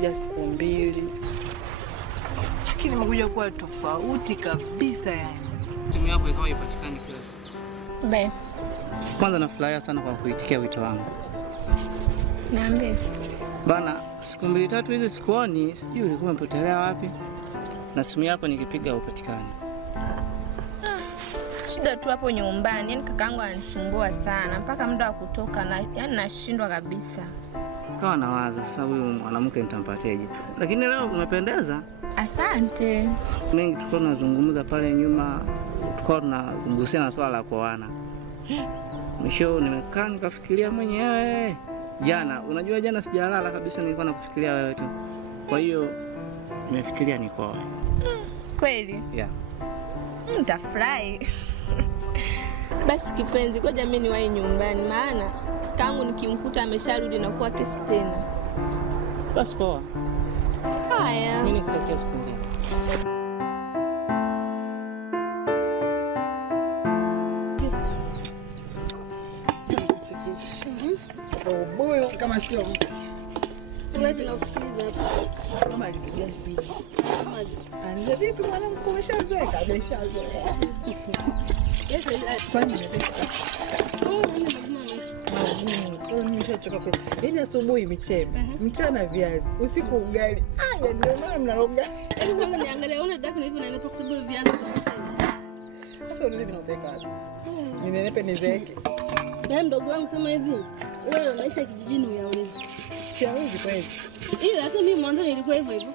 nimekuja siku 2. Lakini nimekuja kuwa tofauti kabisa yani. Timu yako ikawa ipatikane kila siku. Be. Kwanza nafurahia sana kwa kuitikia wito wangu. Naambia. Bana, siku 2-3 hizi sikuoni, sijui ulikuwa umepotelea wapi. Na simu yako nikipiga upatikane. Shida tu hapo nyumbani, yani kakaangu ananisumbua sana mpaka muda wa kutoka na yani nashindwa kabisa. Kawa nawaza sasa huyu mwanamke nitampateje. Lakini leo umependeza. Asante. Mengi tulikuwa tunazungumza pale nyuma, tulikuwa tunazungumzia na swala la kuoana. Mwisho nimekaa nikafikiria mwenyewe. Jana, unajua jana sijalala kabisa, nilikuwa nakufikiria wewe tu. Kwa hiyo nimefikiria nikuoe. Kweli? Yeah. Nitafurahi. Basi kipenzi, ngoja mimi niwahi nyumbani maana kakaangu nikimkuta amesharudi na kuwa kesi tena. Basi poa. Haya. Mimi nikutakia siku njema. Boyo kama sio mtu. Siwezi na usikiliza hapo. Kama alipigia simu. Anje vipi mwanangu umeshazoea? Ameshazoea. Kwani nimepika? Nimeshachoka kwa. Yaani asubuhi michembe, mchana viazi, usiku ugali. Haya ndio maana mnaroga. Hebu kwanza niangalia una dafu na hivi unanepa kwa sababu viazi kwa mchembe. Sasa unaweza kunipeka wapi? Ninenepe nizeeke. Na mdogo wangu sema hivi, wewe maisha kijijini uyawezi. Siawezi kweli. Ila hata mimi mwanzo nilikuwa hivyo hivyo.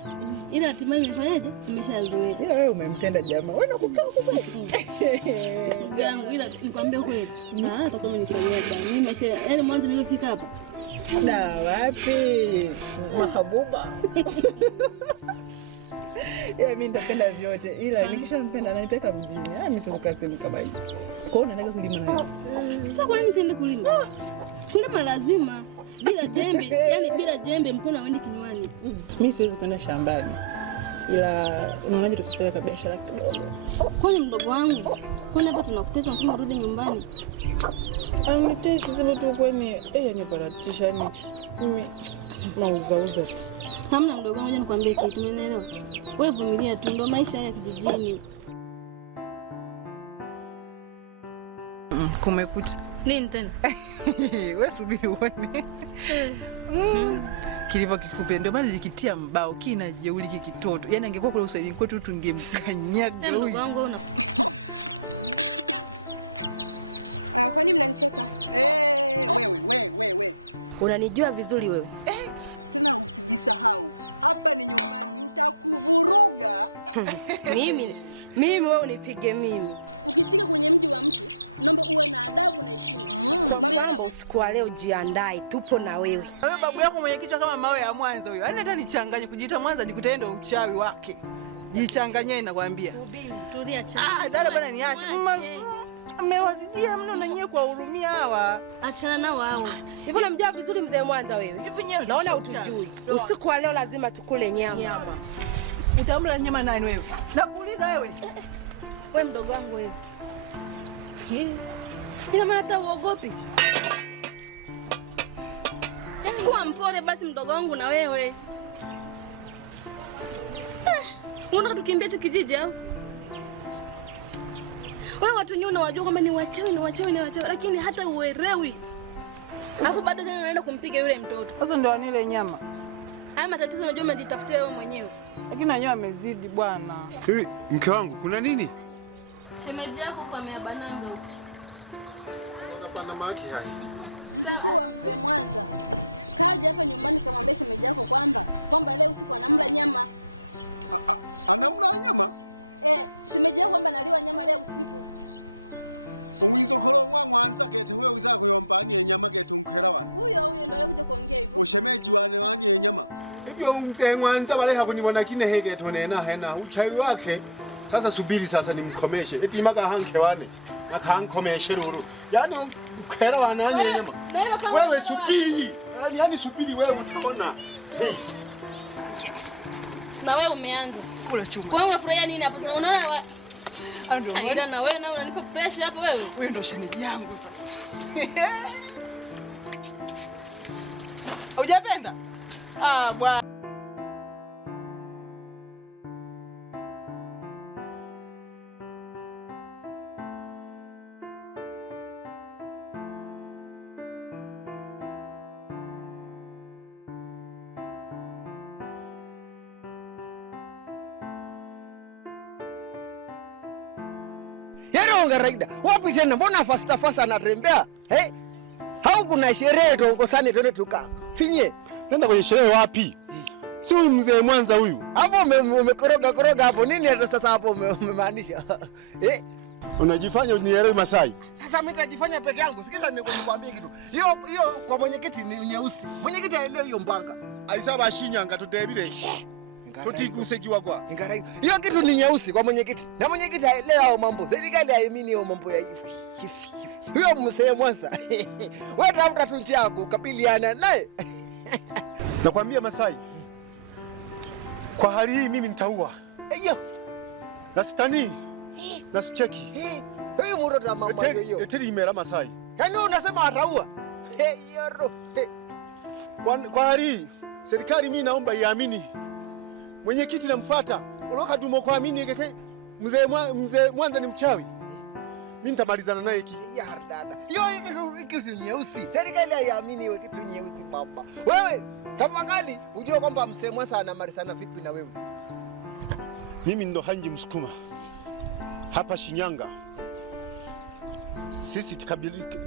Ila hatimaye nimefanyaje? Nimeshazoea. Ila wewe umempenda jamaa. Wewe unakukaa huko. Yangu ila nikwambia kweli. Na hata kama nikifanyia bana. Mimi maisha yani mwanzo nilifika hapa. Na wapi? Mahabuba. Mimi nitapenda vyote. Ila nikishampenda ananipeleka mjini. Mimi sio kasemi kama hivi. Kwa hiyo unaenda kulima na sasa kwa nini siende kulima? Kulima lazima. Bila jembe, yani bila jembe mkono hauendi kinywani. Mimi siwezi kwenda shambani. Ila unaonaje tukifanya kwa biashara kidogo? Kwani mdogo wangu? Kwani hapa tunakutesa unasema urudi nyumbani? Anitesi sasa tu kwani ni paratisha ni mimi nauza. Hamna mdogo wangu, nikwambie kitu, umeelewa? Wewe vumilia tu, ndio maisha ya kijijini. Kumekucha. Nini tena? Wewe subiri uone. Kilivyo kifupi ndio maana nilikitia mbao kina jeuli kikitoto. Yaani angekuwa kule usaidini kwetu tungemkanyaga huyu. Mdogo wangu una Unanijua vizuri wewe. Mimi wewe unipige mimi. Kwa kwamba usiku wa leo jiandae, tupo na wewe. Wewe babu yako mwenye kichwa kama mawe ya Mwanza huyo. Yaani hata nichanganye kujiita Mwanza jikutende ndio uchawi wake. Jichanganyeni nakwambia. subiri, tulia chana. Dada bwana niache. Mmewazijia mno na nyewe kwa hurumia hawa. Achana nao hao. Hivi unamjua vizuri mzee Mwanza wewe? Hivi nyewe naona utujui. Usiku wa leo lazima tukule nyama. Utamla nyama nani wewe? Nakuuliza wewe. Wewe mdogo wangu wewe. Ina maana hata uogopi? Kuwa mpole basi mdogo wangu na wewe. Unataka tukimbie kijiji au? Wewe watu nyuna wajua kwamba ni wachawi lakini hata uelewi. Alafu bado tena unaenda kumpiga yule mtoto. Sasa ndio anile nyama. Haya matatizo unajua umejitafutia wewe mwenyewe. Lakini nanyoa amezidi bwana. Hivi mke wangu kuna nini? Shemeji yako kwa ameabananga huko. Unapanda maki hai. Sawa. Hivyo mzee Mwanza wale hakunibona kine hege tonena hena uchawi wake. Sasa subiri sasa nimkomeshe. Eti maka hanke wane. Na kankomeshe ruru. Yaani ukhera wananye nyama. Wewe subiri. Yaani subiri wewe utaona. Hey. Na wewe umeanza. Kula chuma. Kwa hiyo unafurahia nini hapo? Unaona ndio Aida na wewe na unanipa pressure hapo wewe. Wewe ndio shemeji yangu sasa. Hujapenda? Bwana. Yaronga raida. Wapi tena? Mbona fasta anatembea? Hau kuna sherehe tuongozane twende finye. Nenda kwenye sherehe wapi? Si huyu mzee Mwanza huyu. Hapo umekoroga hapo. Nini hata sasa hapo umemaanisha? Unajifanya unielewi Masai. Sasa mimi nitajifanya peke yangu. Sikiza nikwambie kitu. Hiyo kwa mwenyekiti ni nyeusi. Mwenyekiti aelewe hiyo mbanga. Aisaba Shinyanga tutebile. Tutiguse kiwa kwa. Hiyo kitu ni nyeusi kwa mwenyekiti. Na mwenyekiti aelewa hayo mambo. Serikali haimini hayo mambo ya hivi. Huyo mzee Mwanza. Wewe tafuta tu njia kukabiliana naye. Nakwambia Masai. Kwa hali hii mimi nitaua. Na sitani. Na sicheki. Huyu murota mama hiyo. Eteli imela Masai. Yaani unasema ataua? Yoro. Kwa hali hii serikali mimi naomba iamini. Mwenyekiti namfuata. Unaoka dumo kuamini yeke mzee Mwanza ni mchawi. Mimi nitamalizana naye hiki. Ya dada. Hiyo kitu nyeusi. Serikali haiamini hiyo kitu nyeusi baba. Wewe tafakari ujue kwamba mzee Mwanza anamarisana vipi na wewe. Mimi ndo Hanji Msukuma. Hapa Shinyanga. Sisi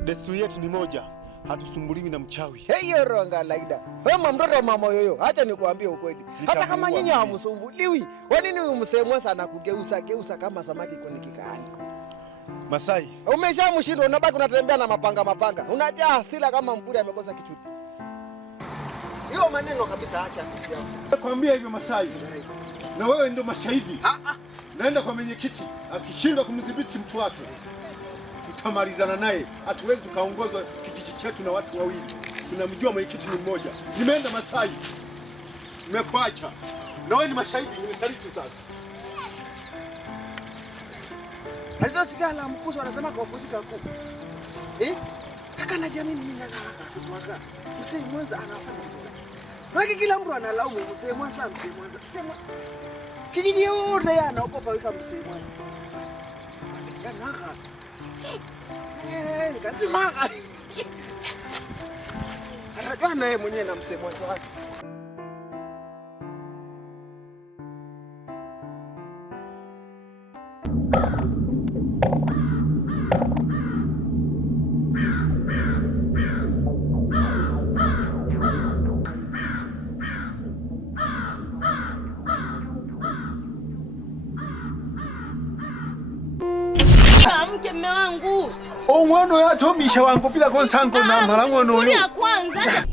desturi yetu ni moja. Hatusumbuliwi na mchawi. Hiyo ronga laida. Wewe mtoto mama yoyo, acha nikuambie ukweli. Hata kama nyinyi hamsumbuliwi, kwa nini huyu mzee Mwanza anakugeuza kama samaki kwenye kikaango? Masai, umeshamshinda unabaki unatembea na mapanga. Unajaa hasira kama mkuri amekosa kitu. Hiyo maneno kabisa acha tu yangu. Nakwambia hivyo Masai. Na wewe ndio mashahidi. Naenda kwa mwenyekiti, akishindwa kumdhibiti mtu wake. Tutamalizana naye. Hatuwezi tukaongozwa kijiji chetu na watu wawili. Tunamjua mwenyekiti ni mmoja. Nimeenda Masai. Nimekuacha. Na wewe ni mashahidi, unisaliti sasa. Hizo sigala mkuso anasema kwa ufujika huko. Haka na jamii mimi nataka watoto waka. Mzee Mwanza anafanya kitu gani? Waki kila mtu analaumu Mzee Mwanza. Kijiji yote anaogopa wika Mzee Mwanza. Yanaka. Nikasimama. Atajua naye mwenyewe na Mzee Mwanza wake. Mke mme wangu. Omwana oyo atomisha wangu bila konsango na malango no yo. Kwanza.